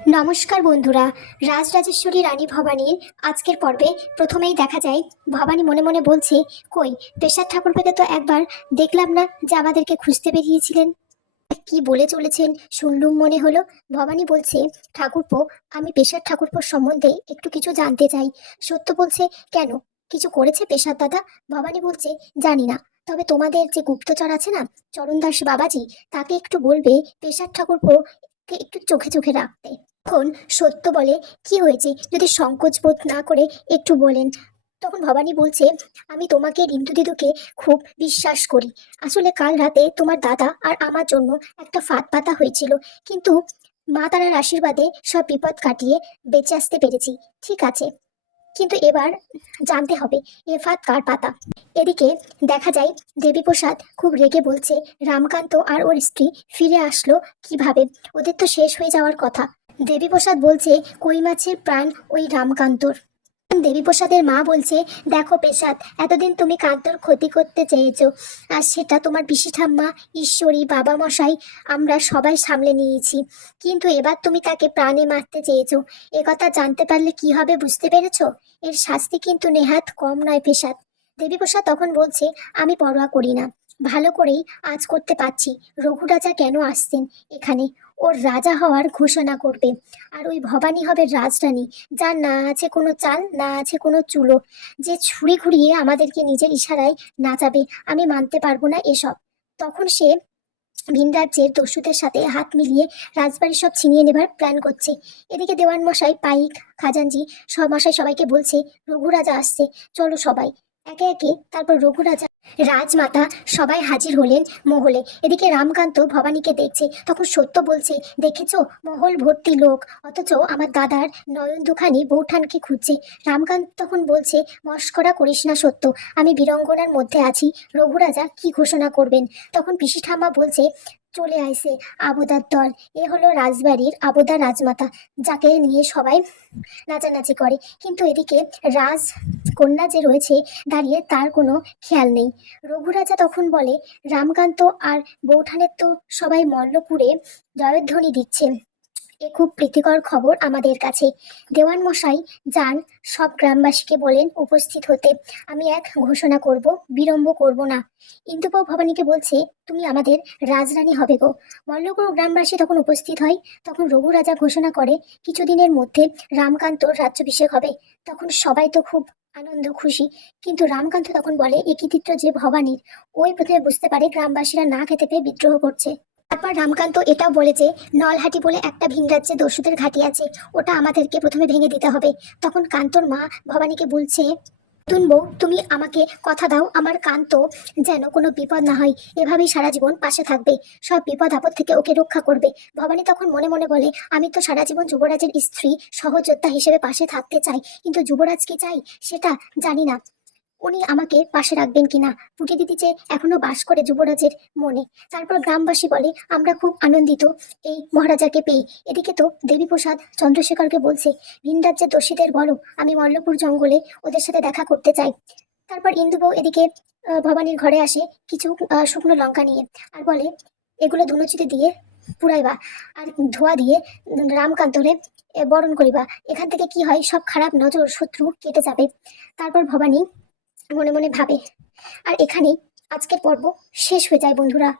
নমস্কার বন্ধুরা, রাজরাজেশ্বরী রানী ভবানীর আজকের পর্বে প্রথমেই দেখা যায়, ভবানী মনে মনে বলছে, কই, পেশার ঠাকুরপাকে তো একবার দেখলাম না যে আমাদেরকে খুঁজতে বেরিয়েছিলেন। কি বলে চলেছেন? শুনলুম মনে হলো। ভবানী বলছে, ঠাকুরপো, আমি পেশার ঠাকুরপোর সম্বন্ধে একটু কিছু জানতে চাই। সত্য বলছে, কেন? কিছু করেছে পেশার দাদা? ভবানী বলছে, জানি না। তবে তোমাদের যে গুপ্তচর আছে না, চরণদাস বাবাজি, তাকে একটু বলবে পেশার ঠাকুরপোকে একটু চোখে চোখে রাখতে। তখন সত্য বলে, কি হয়েছে? যদি সংকোচ বোধ না করে একটু বলেন। তখন ভবানী বলছে, আমি তোমাকে রিন্তু দিদুকে খুব বিশ্বাস করি। আসলে কাল রাতে তোমার দাদা আর আমার জন্য একটা ফাঁদ পাতা হয়েছিল। কিন্তু মা তারার আশীর্বাদে সব বিপদ কাটিয়ে বেঁচে আসতে পেরেছি। ঠিক আছে। কিন্তু এবার জানতে হবে, এ ফাঁদ কার পাতা? এদিকে দেখা যায়, দেবীপ্রসাদ খুব রেগে বলছে, রামকান্ত আর ওর স্ত্রী ফিরে আসলো কীভাবে? ওদের তো শেষ হয়ে যাওয়ার কথা। দেবীপ্রসাদ বলছে, কই মাছের প্রাণ ওই রামকান্তর? দেবীপ্রসাদের মা বলছে, দেখো পেশাদ, এতদিন তুমি কান্তর ক্ষতি করতে চেয়েছো, আর সেটা তোমার পিসি ঠাম্মা ঈশ্বরী বাবা মশাই আমরা সবাই সামলে নিয়েছি। কিন্তু এবার তুমি তাকে প্রাণে মারতে চেয়েছো। কথা জানতে পারলে কি হবে বুঝতে পেরেছ? এর শাস্তি কিন্তু নেহাত কম নয় পেশাদ। দেবীপ্রসাদ তখন বলছে, আমি পরোয়া করি না। ভালো করেই আজ করতে পারছি। রঘু রাজা কেন আসছেন এখানে? ওর রাজা হওয়ার ঘোষণা করবে। আর ওই ভবানী হবে রাজরানী যার না আছে কোনো চাল, না আছে কোনো চুলো। যে ছুরি ঘুরিয়ে আমাদেরকে নিজের ইশারায় নাচাবে, আমি মানতে পারব না এসব। তখন সে ভিন রাজ্যের দস্যুদের সাথে হাত মিলিয়ে রাজবাড়ি সব ছিনিয়ে নেবার প্ল্যান করছে। এদিকে দেওয়ান মশাই পাইক, খাজানজি সব মশাই সবাইকে বলছে, রঘু রাজা আসছে। চলো সবাই। একে একে তারপর রঘু রাজা রাজমাতা সবাই হাজির হলেন মহলে। এদিকে রামকান্ত ভবানীকে দেখছে, তখন সত্য বলছে, দেখেছ, মহল ভর্তি লোক, অথচ আমার দাদার নয়ন দুখানি বৌঠানকে খুঁজছে। রামকান্ত তখন বলছে, মস্করা করিস না সত্য, আমি বীরঙ্গনার মধ্যে আছি, রঘুরাজা কি ঘোষণা করবেন? তখন পিসি ঠাম্মা বলছে চলে আইসে আবদার দল। এ হলো রাজবাড়ির আবুদা রাজমাতা, যাকে নিয়ে সবাই নাচানাচি করে। কিন্তু এদিকে রাজ কন্যা যে রয়েছে, দাঁড়িয়ে তার কোনো খেয়াল নেই। রঘুরাজা তখন বলে, রামকান্ত আর বৌঠানের তো সবাই মল্লপুরে জয়ধ্বনি দিচ্ছে। এ খুব প্রীতিকর খবর আমাদের কাছে। দেওয়ান মশাই যান, সব গ্রামবাসীকে বলেন উপস্থিত হতে। আমি এক ঘোষণা করব, বিলম্ব করব না। ইন্দুবাবু ভবানীকে বলছে, তুমি আমাদের রাজরানী হবে গো। মল্লপুর গ্রামবাসী তখন উপস্থিত হয়, তখন রঘুরাজা ঘোষণা করে, কিছুদিনের মধ্যে রামকান্তর রাজ্যাভিষেক হবে। তখন সবাই তো খুব আনন্দ খুশি। কিন্তু রামকান্ত তখন বলে, এ যে ভবানীর, ওই প্রথমে বুঝতে পারে গ্রামবাসীরা না খেতে পেয়ে বিদ্রোহ করছে। তারপর রামকান্ত এটাও বলে যে, নলহাটি বলে একটা ভিন রাজ্যে দস্যুদের ঘাঁটি আছে, ওটা আমাদেরকে প্রথমে ভেঙে দিতে হবে। তখন কান্তর মা ভবানীকে বলছে, নতুন বউ, তুমি আমাকে কথা দাও, আমার কান্ত যেন কোনো বিপদ না হয়। এভাবেই সারা জীবন পাশে থাকবে। সব বিপদ আপদ থেকে ওকে রক্ষা করবে। ভবানী তখন মনে মনে বলে, আমি তো সারা জীবন যুবরাজের স্ত্রী, সহযোদ্ধা হিসেবে পাশে থাকতে চাই। কিন্তু যুবরাজ কি চাই সেটা জানি না। উনি আমাকে পাশে রাখবেন কিনা পুটি দিদি যে এখনও বাস করে যুবরাজের মনে। তারপর গ্রামবাসী বলে আমরা খুব আনন্দিত এই মহারাজাকে পেয়ে। এদিকে তো দেবীপ্রসাদ চন্দ্রশেখরকে বলছে ভিন রাজ্যের দোষীদের বলো আমি মল্লপুর জঙ্গলে ওদের সাথে দেখা করতে চাই। তারপর ইন্দুবউ এদিকে ভবানীর ঘরে আসে কিছু শুকনো লঙ্কা নিয়ে আর বলে এগুলো দুনচিতে দিয়ে পুরাইবা আর ধোয়া দিয়ে উম, রামকান্তরে বরণ করিবা। এখান থেকে কি হয় সব খারাপ নজর শত্রু কেটে যাবে। তারপর ভবানী মনে মনে ভাবে। আর এখানেই আজকের পর্ব শেষ হয়ে যায় বন্ধুরা।